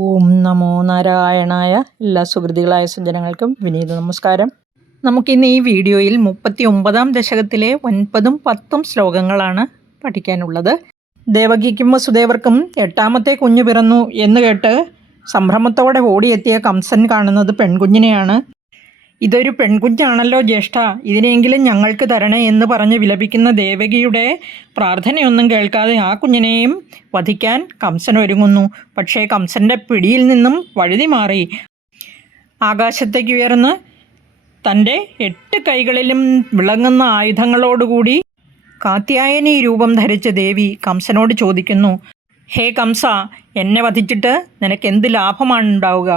ഓം നമോ നാരായണായ എല്ലാ സുഹൃതികളായ സജ്ജനങ്ങൾക്കും വിനീത നമസ്കാരം. നമുക്കിന്ന് ഈ വീഡിയോയിൽ മുപ്പത്തി ഒമ്പതാം ദശകത്തിലെ ഒൻപതും പത്തും ശ്ലോകങ്ങളാണ് പഠിക്കാനുള്ളത്. ദേവകിക്കും വസുദേവർക്കും എട്ടാമത്തെ കുഞ്ഞു പിറന്നു എന്ന് കേട്ട് സംഭ്രമത്തോടെ ഓടിയെത്തിയ കംസൻ കാണുന്നത് പെൺകുഞ്ഞിനെയാണ്. ഇതൊരു പെൺകുഞ്ഞാണല്ലോ ജ്യേഷ്ഠ. ഇതിനെങ്കിലും ഞങ്ങൾക്ക് തരണേ എന്ന് പറഞ്ഞ് വിലപിക്കുന്ന ദേവകിയുടെ പ്രാർത്ഥനയൊന്നും കേൾക്കാതെ ആ കുഞ്ഞിനെയും വധിക്കാൻ കംസൻ ഒരുങ്ങുന്നു. പക്ഷേ കംസന്റെ പിടിയിൽ നിന്നും വഴുതി മാറി. ആകാശത്തേക്ക് ഉയർന്ന് തന്റെ എട്ട് കൈകളിലും വിളങ്ങുന്ന ആയുധങ്ങളോടുകൂടി കാത്യായനി രൂപം ധരിച്ച ദേവി കംസനോട് ചോദിക്കുന്നു ഹേ കംസ എന്നെ വധിച്ചിട്ട് നിനക്ക് എന്ത് ലാഭമാണ് ഉണ്ടാവുക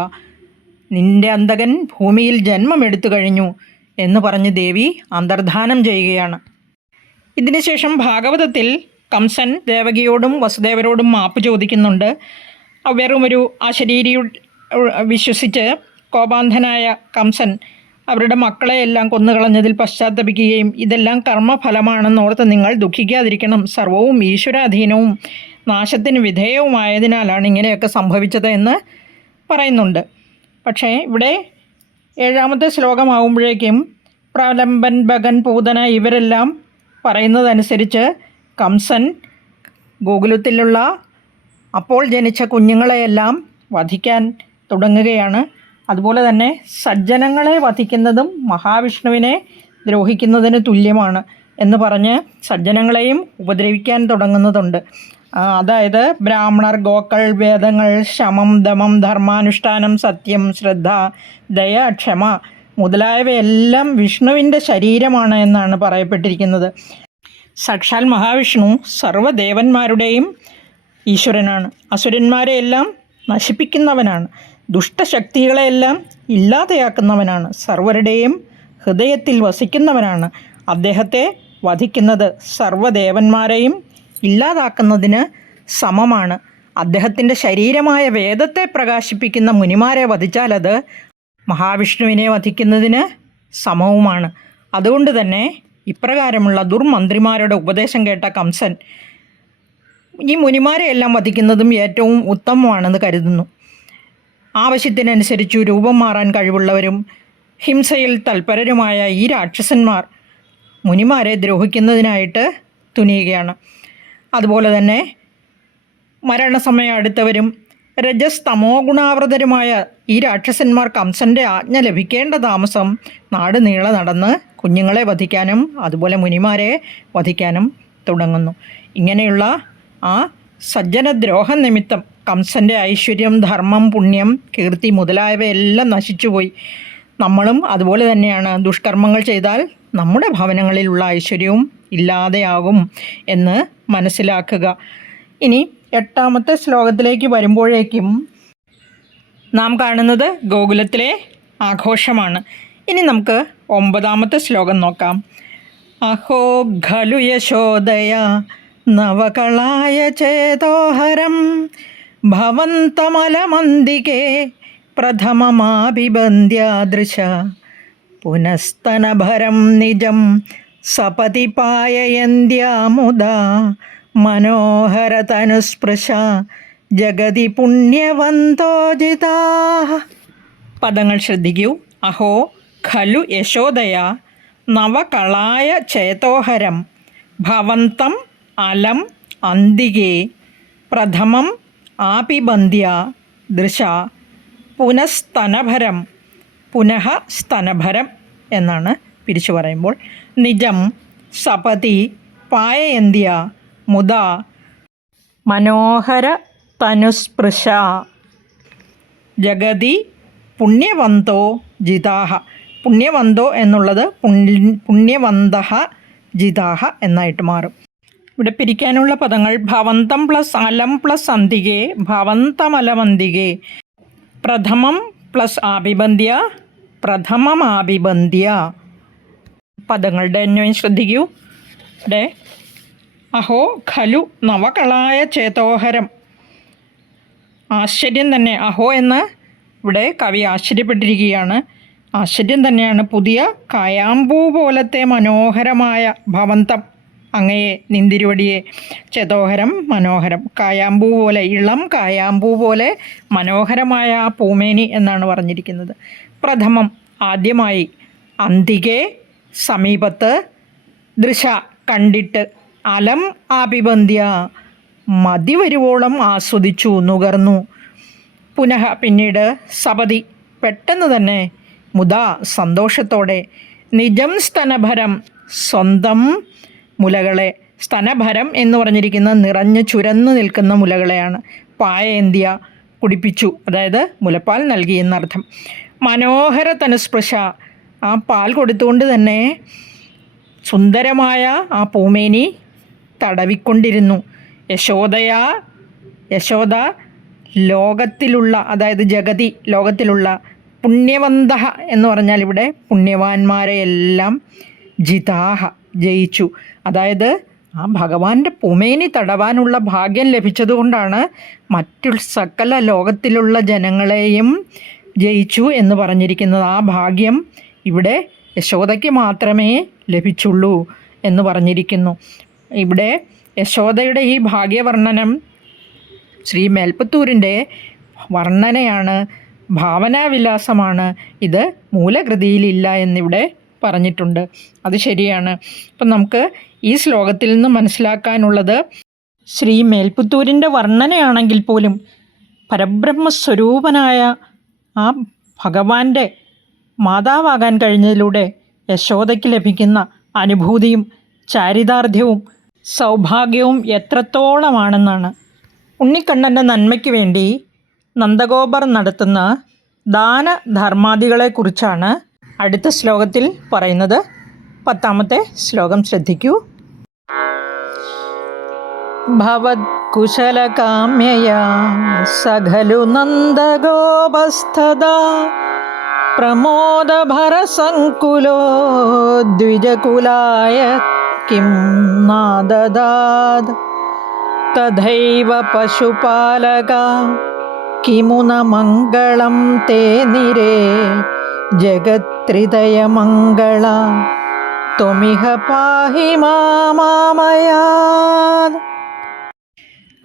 നിന്റെ അന്തകൻ ഭൂമിയിൽ ജന്മമെടുത്തു കഴിഞ്ഞു എന്ന് പറഞ്ഞ് ദേവി അന്തർധാനം ചെയ്യുകയാണ്. ഇതിനുശേഷം ഭാഗവതത്തിൽ കംസൻ ദേവകിയോടും വസുദേവരോടും മാപ്പ് ചോദിക്കുന്നുണ്ട്. വെറും ഒരു അശരീരി വിശ്വസിച്ച് കോപാന്ധനായ കംസൻ അവരുടെ മക്കളെയെല്ലാം കൊന്നുകളഞ്ഞതിൽ പശ്ചാത്തപിക്കുകയും ഇതെല്ലാം കർമ്മഫലമാണെന്ന് ഓർത്ത് നിങ്ങൾ ദുഃഖിക്കാതിരിക്കണം. സർവവും ഈശ്വരാധീനവും നാശത്തിന് വിധേയവുമായതിനാലാണ് ഇങ്ങനെയൊക്കെ സംഭവിച്ചത് എന്ന് പറയുന്നുണ്ട്. പക്ഷേ ഇവിടെ ഏഴാമത്തെ ശ്ലോകമാകുമ്പോഴേക്കും പ്രലംബൻ ഭഗൻ പൂതന ഇവരെല്ലാം പറയുന്നതനുസരിച്ച് കംസൻ ഗോകുലത്തിലുള്ള അപ്പോൾ ജനിച്ച കുഞ്ഞുങ്ങളെയെല്ലാം വധിക്കാൻ തുടങ്ങുകയാണ്. അതുപോലെ തന്നെ സജ്ജനങ്ങളെ വധിക്കുന്നതും മഹാവിഷ്ണുവിനെ ദ്രോഹിക്കുന്നതിന് തുല്യമാണ് എന്ന് പറഞ്ഞ് സജ്ജനങ്ങളെയും ഉപദ്രവിക്കാൻ തുടങ്ങുന്നതുണ്ട്. അതായത് ബ്രാഹ്മണർ ഗോക്കൾ വേദങ്ങൾ ശമം ദമം ധർമാനുഷ്ഠാനം സത്യം ശ്രദ്ധ ദയ ക്ഷമ മുതലായവയെല്ലാം വിഷ്ണുവിന്റെ ശരീരമാണ് എന്നാണ് പറയപ്പെട്ടിരിക്കുന്നത്. സാക്ഷാൽ മഹാവിഷ്ണു സർവദേവന്മാരുടെയും ഈശ്വരനാണ്. അസുരന്മാരെയെല്ലാം നശിപ്പിക്കുന്നവനാണ്. ദുഷ്ടശക്തികളെയെല്ലാം ഇല്ലാതെയാക്കുന്നവനാണ്. സർവരുടെയും ഹൃദയത്തിൽ വസിക്കുന്നവനാണ്. അദ്ദേഹത്തെ വധിക്കുന്നത് സർവദേവന്മാരെയും ഇല്ലാതാക്കുന്നതിന് സമമാണ്. അദ്ദേഹത്തിന്റെ ശരീരമായ വേദത്തെ പ്രകാശിപ്പിക്കുന്ന മുനിമാരെ വധിച്ചാൽ അത് മഹാവിഷ്ണുവിനെ വധിക്കുന്നതിന് സമവുമാണ്. അതുകൊണ്ട് തന്നെ ഇപ്രകാരമുള്ള ദുർമന്ത്രിമാരുടെ ഉപദേശം കേട്ട കംസൻ ഈ മുനിമാരെ എല്ലാം വധിക്കുന്നതും ഏറ്റവും ഉത്തമമാണെന്ന് കരുതുന്നു. ആവശ്യത്തിനനുസരിച്ചു രൂപം മാറാൻ കഴിവുള്ളവരും ഹിംസയിൽ തൽപരരുമായ ഈ രാക്ഷസന്മാർ മുനിമാരെ ദ്രോഹിക്കുന്നതിനായിട്ട് തുനിയുകയാണ്. അതുപോലെ തന്നെ മരണസമയം അടുത്തവരും രജസ് തമോ ഗുണാവൃതരുമായ ഈ രാക്ഷസന്മാർ കംസന്റെ ആജ്ഞ ലഭിക്കേണ്ട താമസം നാട് നീളെ നടന്ന് കുഞ്ഞുങ്ങളെ വധിക്കാനും അതുപോലെ മുനിമാരെ വധിക്കാനും തുടങ്ങുന്നു. ഇങ്ങനെയുള്ള ആ സജ്ജനദ്രോഹ നിമിത്തം കംസന്റെ ഐശ്വര്യം ധർമ്മം പുണ്യം കീർത്തി മുതലായവയെല്ലാം നശിച്ചുപോയി. നമ്മളും അതുപോലെ തന്നെയാണ് ദുഷ്കർമ്മങ്ങൾ ചെയ്താൽ നമ്മുടെ ഭവനങ്ങളിലുള്ള ഐശ്വര്യവും ഇല്ലാതെയാകും എന്ന് മനസ്സിലാക്കുക. ഇനി എട്ടാമത്തെ ശ്ലോകത്തിലേക്ക് വരുമ്പോഴേക്കും നാം കാണുന്നത് ഗോകുലത്തിലെ ആഘോഷമാണ്. ഇനി നമുക്ക് ഒമ്പതാമത്തെ ശ്ലോകം നോക്കാം. അഹോ ഖലു യശോദയ നവകളായ ചേതോഹരം ഭവന്തമലമന്തികേ പ്രഥമമാഭിബന്ധ്യാദൃശ പുനസ്തനഭരം നിജം സപതി പായയന്ത്യാമുദാ മനോഹരതനുസ്പൃശ ജഗതി പുണ്യവന്തോജിതാ പദങ്ങൾ ശ്രദ്ധിക്കൂ. അഹോ ഖലു യശോദയ നവകളായ ചേതോഹരം ഭവന്തം അലം അന്തികേ പ്രഥമം ആപിബന്ധ്യ ദൃശ പുനസ്തനഭരം പുനഃ സ്തനഭരം എന്നാണ് പിരിച്ചു പറയുമ്പോൾ. നിജം സപതി പായയന്ത്യ മുദ മനോഹര തനുസ്പൃശ ജഗതി പുണ്യവന്തോ ജിതാഹ. പുണ്യവന്തോ എന്നുള്ളത് പുണ്യവന്ത ജിതാഹ എന്നായിട്ട് മാറും. ഇവിടെ പിരിക്കാനുള്ള പദങ്ങൾ ഭവന്തം പ്ലസ് അലം പ്ലസ് അന്തികെ ഭവന്തമലമന്തികെ പ്രഥമം പ്ലസ് ആഭിബന്ധ്യ പ്രഥമം ആഭിബന്ധ്യ പദങ്ങളുടെ അന്വയം ശ്രദ്ധിക്കൂ. ഡേ അഹോ ഖലു നവകളായ ചേതോഹരം. ആശ്ചര്യം തന്നെ. അഹോ എന്ന് ഇവിടെ കവി ആശ്ചര്യപ്പെട്ടിരിക്കുകയാണ്. ആശ്ചര്യം തന്നെയാണ് പുതിയ കായാമ്പൂ പോലത്തെ മനോഹരമായ ഭവന്തം. അങ്ങയെ നിന്തിരുവടിയെ. ചേതോഹരം മനോഹരം. കായാമ്പൂ പോലെ ഇളം കായാമ്പൂ പോലെ മനോഹരമായ ആ പൂമേനി എന്നാണ് പറഞ്ഞിരിക്കുന്നത്. പ്രഥമം ആദ്യമായി അന്തികെ സമീപത്ത് ദൃശ കണ്ടിട്ട് അലം ആപിബന്ധ്യ മതി വരുവോളം ആസ്വദിച്ചു നുകർന്നു. പുനഃ പിന്നീട് സപതി പെട്ടെന്ന് തന്നെ മുതാ സന്തോഷത്തോടെ നിജം സ്തനഭരം സ്വന്തം മുലകളെ സ്തനഭരം എന്ന് പറഞ്ഞിരിക്കുന്ന നിറഞ്ഞ് ചുരന്നു നിൽക്കുന്ന മുലകളെയാണ് പായേന്ത്യ കുടിപ്പിച്ചു. അതായത് മുലപ്പാൽ നൽകി എന്നർത്ഥം. മനോഹര തനുസ്പൃശ. ആ പാൽ കൊടുത്തുകൊണ്ട് തന്നെ സുന്ദരമായ ആ പൂമേനി തടവിക്കൊണ്ടിരുന്നു. യശോദയാ യശോദ ലോകത്തിലുള്ള അതായത് ജഗതി ലോകത്തിലുള്ള പുണ്യവന്ത എന്ന് പറഞ്ഞാൽ ഇവിടെ പുണ്യവാന്മാരെ എല്ലാം ജിതാഹ ജയിച്ചു. അതായത് ആ ഭഗവാന്റെ പുമേനി തടവാനുള്ള ഭാഗ്യം ലഭിച്ചതുകൊണ്ടാണ് മറ്റു സകല ലോകത്തിലുള്ള ജനങ്ങളെയും ജയിച്ചു എന്ന് പറഞ്ഞിരിക്കുന്നത് ആ ഭാഗ്യം ഇവിടെ യശോദയ്ക്ക് മാത്രമേ ലഭിച്ചുള്ളൂ എന്ന് പറഞ്ഞിരിക്കുന്നു. ഇവിടെ യശോദയുടെ ഈ ഭാഗ്യവർണനം ശ്രീ മേൽപ്പത്തൂരിന്റെ വർണനയാണ് ഭാവനാവിലാസമാണ്. ഇത് മൂലകൃതിയിലില്ല എന്നിവിടെ പറഞ്ഞിട്ടുണ്ട്. അത് ശരിയാണ്. അപ്പം നമുക്ക് ഈ ശ്ലോകത്തിൽ നിന്ന് മനസ്സിലാക്കാനുള്ളത് ശ്രീ മേൽപ്പുത്തൂരിന്റെ വർണനയാണെങ്കിൽ പോലും പരബ്രഹ്മസ്വരൂപനായ ആ ഭഗവാന്റെ മാതാവാകാൻ കഴിഞ്ഞതിലൂടെ യശോദയ്ക്ക് ലഭിക്കുന്ന അനുഭൂതിയും ചാരിതാർത്ഥ്യവും സൗഭാഗ്യവും എത്രത്തോളമാണെന്നാണ്. ഉണ്ണിക്കണ്ണന്റെ നന്മയ്ക്ക് വേണ്ടി നന്ദഗോപർ നടത്തുന്ന ദാനധർമാദികളെക്കുറിച്ചാണ് അടുത്ത ശ്ലോകത്തിൽ പറയുന്നത്. പത്താമത്തെ ശ്ലോകം ശ്രദ്ധിക്കൂ. ഭവത്കുശലകാമ്യയാ സഖലു നന്ദഗോപസ്ഥദാ പ്രമോദഭരസങ്കുലോ ദ്വിജകുലായ കിം നാദദാത് തഥൈവ പശുപാലക കിമു ന മംഗളം തേ നിരേ ജഗത്രിതയമംഗള ത്വമിഹ പാഹി മാമാമയാത്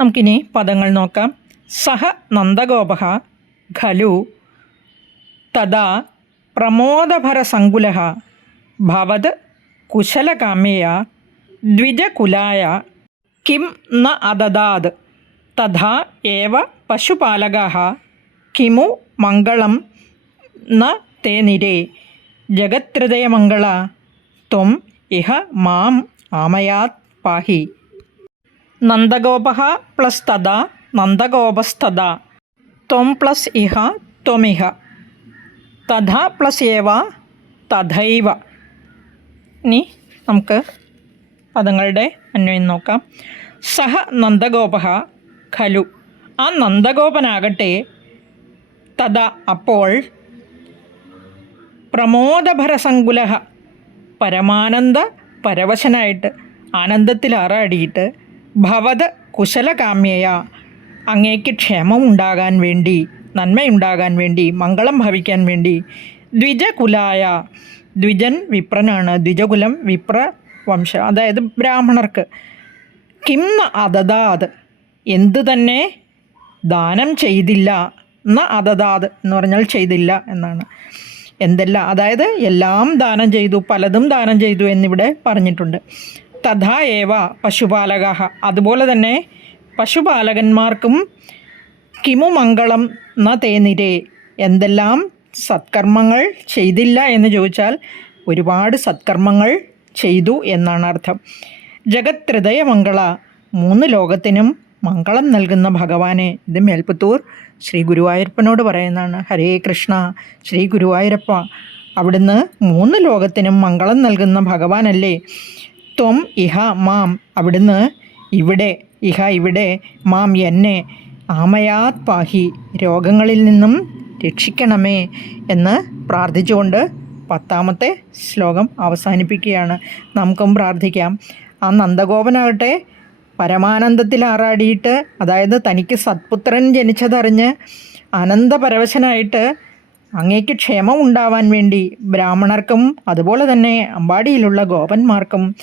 നമുക്കിനി പദങ്ങൾ നോക്കാം. സഹ നന്ദഗോപ ഖലു തഥാ പ്രമോദഭരസങ്കുല ഭവത് കുശലകാമ്യയ ദ്വിജകുലായ കിം ന അദദാത് തഥാ ഏവ പശുപാലക കിമു മംഗളം ന തേ നിരേ ജഗത്രിതയമംഗള ത്വം ഇഹ മാം ആമയാത് പാഹി. നന്ദഗോപ പ്ലസ് തദ നന്ദഗോപസ്തഥാ ത്വം പ്ലസ് ഇഹ ത്വമിഹ. തഥ പ്ലസ് ഏവ തഥൈവ. ഇനി നമുക്ക് പദങ്ങളുടെ അന്വയം നോക്കാം. സഹ നന്ദഗോപ ഖലു. ആ നന്ദഗോപനാകട്ടെ തഥ അപ്പോൾ പ്രമോദഭരസങ്കുല പരമാനന്ദ പരവശനായിട്ട് ആനന്ദത്തിൽ ആറാടിയിട്ട് ഭവത് കുശലകാമ്യയ. അങ്ങേക്ക് ക്ഷേമം ഉണ്ടാകാൻ വേണ്ടി നന്മയുണ്ടാകാൻ വേണ്ടി മംഗളം ഭവിക്കാൻ വേണ്ടി ദ്വിജകുലായ ദ്വിജൻ വിപ്രനാണ് ദ്വിജകുലം വിപ്ര വംശം അതായത് ബ്രാഹ്മണർക്ക്. കിം ന അതദാത് എന്തു തന്നെ ദാനം ചെയ്തില്ല ന അതദാത് എന്ന് പറഞ്ഞാൽ ചെയ്തില്ല എന്നാണ്. എന്തെല്ലാം അതായത് എല്ലാം ദാനം ചെയ്തു പലതും ദാനം ചെയ്തു എന്നിവിടെ പറഞ്ഞിട്ടുണ്ട്. തഥാ ഏവ പശുപാലക. അതുപോലെ തന്നെ പശുപാലകന്മാർക്കും കിമു മംഗളം ന തേനിരേ. എന്തെല്ലാം സത്കർമ്മങ്ങൾ ചെയ്തില്ല എന്ന് ചോദിച്ചാൽ ഒരുപാട് സത്കർമ്മങ്ങൾ ചെയ്തു എന്നാണ് അർത്ഥം. ജഗത് മൂന്ന് ലോകത്തിനും മംഗളം നൽകുന്ന ഭഗവാനെ. ഇത് മേൽപ്പത്തൂർ ശ്രീ ഗുരുവായൂരപ്പനോട് പറയുന്നതാണ്. ഹരേ കൃഷ്ണ ശ്രീ ഗുരുവായൂരപ്പ. അവിടുന്ന് മൂന്ന് ലോകത്തിനും മംഗളം നൽകുന്ന ഭഗവാനല്ലേ? ത്വം ഇഹ മാം. അവിടുന്ന് ഇവിടെ ഇഹ ഇവിടെ മാം എന്നെ ആമയാത് പാഹി രോഗങ്ങളിൽ നിന്നും രക്ഷിക്കണമേ എന്ന് പ്രാർത്ഥിച്ചുകൊണ്ട് പത്താമത്തെ ശ്ലോകം അവസാനിപ്പിക്കുകയാണ്. നമുക്കും പ്രാർത്ഥിക്കാം. ആ നന്ദഗോപനാകട്ടെ പരമാനന്ദത്തിൽ ആറാടിയിട്ട് അതായത് തനിക്ക് സത്പുത്രൻ ജനിച്ചതറിഞ്ഞ് ആനന്ദപരവശനായിട്ട് അങ്ങേക്ക് ക്ഷേമം ഉണ്ടാവാൻ വേണ്ടി ബ്രാഹ്മണർക്കും അതുപോലെ തന്നെ അമ്പാടിയിലുള്ള ഗോപന്മാർക്കും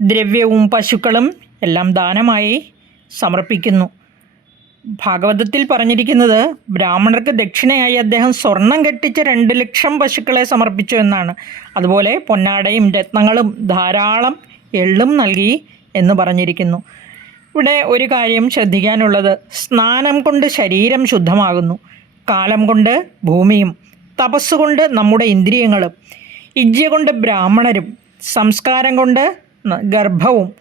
ദ്രവ്യവും പശുക്കളും എല്ലാം ദാനമായി സമർപ്പിക്കുന്നു. ഭാഗവതത്തിൽ പറഞ്ഞിരിക്കുന്നത് ബ്രാഹ്മണർക്ക് ദക്ഷിണയായി അദ്ദേഹം സ്വർണം കെട്ടിച്ച രണ്ട് ലക്ഷം പശുക്കളെ സമർപ്പിച്ചു എന്നാണ്. അതുപോലെ പൊന്നാടയും രത്നങ്ങളും ധാരാളം എള്ളും നൽകി എന്ന് പറഞ്ഞിരിക്കുന്നു. ഇവിടെ ഒരു കാര്യം ശ്രദ്ധിക്കാനുള്ളത്. സ്നാനം കൊണ്ട് ശരീരം ശുദ്ധമാകുന്നു. കാലം കൊണ്ട് ഭൂമിയും തപസ്സുകൊണ്ട് നമ്മുടെ ഇന്ദ്രിയങ്ങളും ഇജ്ജ കൊണ്ട് ബ്രാഹ്മണരും സംസ്കാരം കൊണ്ട് ഗർഭവും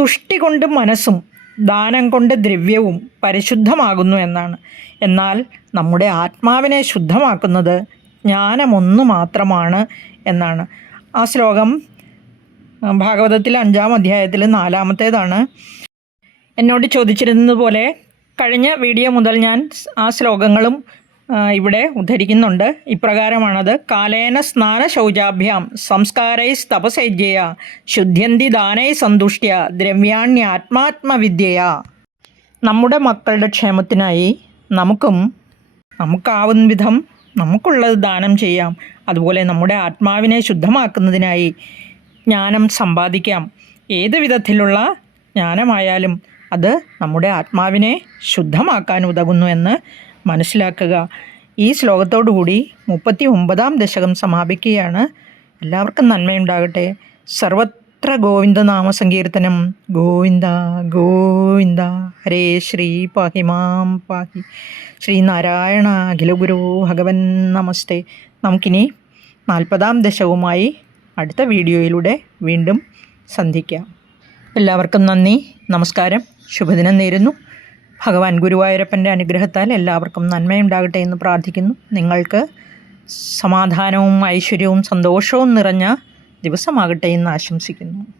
തുഷ്ടി കൊണ്ട് മനസ്സും ദാനം കൊണ്ട് ദ്രവ്യവും പരിശുദ്ധമാകുന്നു എന്നാണ്. എന്നാൽ നമ്മുടെ ആത്മാവിനെ ശുദ്ധമാക്കുന്നത് ജ്ഞാനമൊന്നു മാത്രമാണ് എന്നാണ്. ആ ശ്ലോകം ഭാഗവതത്തിലെ അഞ്ചാം അധ്യായത്തിൽ നാലാമത്തേതാണ്. എന്നോട് ചോദിച്ചിരുന്നതുപോലെ കഴിഞ്ഞ വീഡിയോ മുതൽ ഞാൻ ആ ശ്ലോകങ്ങളും ഇവിടെ ഉദ്ധരിക്കുന്നുണ്ട്. ഇപ്രകാരമാണത്. കാലേന സ്നാന ശൗചാഭ്യാം സംസ്കാരൈ തപസേജ്യയ ശുദ്ധ്യന്തി ദാനൈ സന്തുഷ്ട്യ ദ്രവ്യാണ്യാത്മാത്മവിദ്യയ നമ്മുടെ മക്കളുടെ ക്ഷേമത്തിനായി നമുക്കും നമുക്കാവുന്ന വിധം നമുക്കുള്ളത് ദാനം ചെയ്യാം. അതുപോലെ നമ്മുടെ ആത്മാവിനെ ശുദ്ധമാക്കുന്നതിനായി ജ്ഞാനം സമ്പാദിക്കാം. ഏത് വിധത്തിലുള്ള ജ്ഞാനമായാലും അത് നമ്മുടെ ആത്മാവിനെ ശുദ്ധമാക്കാൻ ഉതകുന്നു എന്ന് മനസ്സിലാക്കുക. ഈ ശ്ലോകത്തോടുകൂടി മുപ്പത്തി ഒമ്പതാം ദശകം സമാപിക്കുകയാണ്. എല്ലാവർക്കും നന്മയുണ്ടാകട്ടെ. സർവത്ര ഗോവിന്ദ നാമസങ്കീർത്തനം ഗോവിന്ദ ഗോവിന്ദ. ഹരേ ശ്രീ പാഹി മാം പാഹി. ശ്രീനാരായണ അഖിലഗുരു ഭഗവൻ നമസ്തേ. നമുക്കിനി നാൽപ്പതാം ദശകവുമായി അടുത്ത വീഡിയോയിലൂടെ വീണ്ടും സന്ധിക്കാം. എല്ലാവർക്കും നന്ദി. നമസ്കാരം. ശുഭദിനം നേരുന്നു. ഭഗവാൻ ഗുരുവായൂരപ്പന്റെ അനുഗ്രഹത്താൽ എല്ലാവർക്കും നന്മയുണ്ടാകട്ടെ എന്ന് പ്രാർത്ഥിക്കുന്നു. നിങ്ങൾക്ക് സമാധാനവും ഐശ്വര്യവും സന്തോഷവും നിറഞ്ഞ ദിവസമാകട്ടെ എന്ന് ആശംസിക്കുന്നു.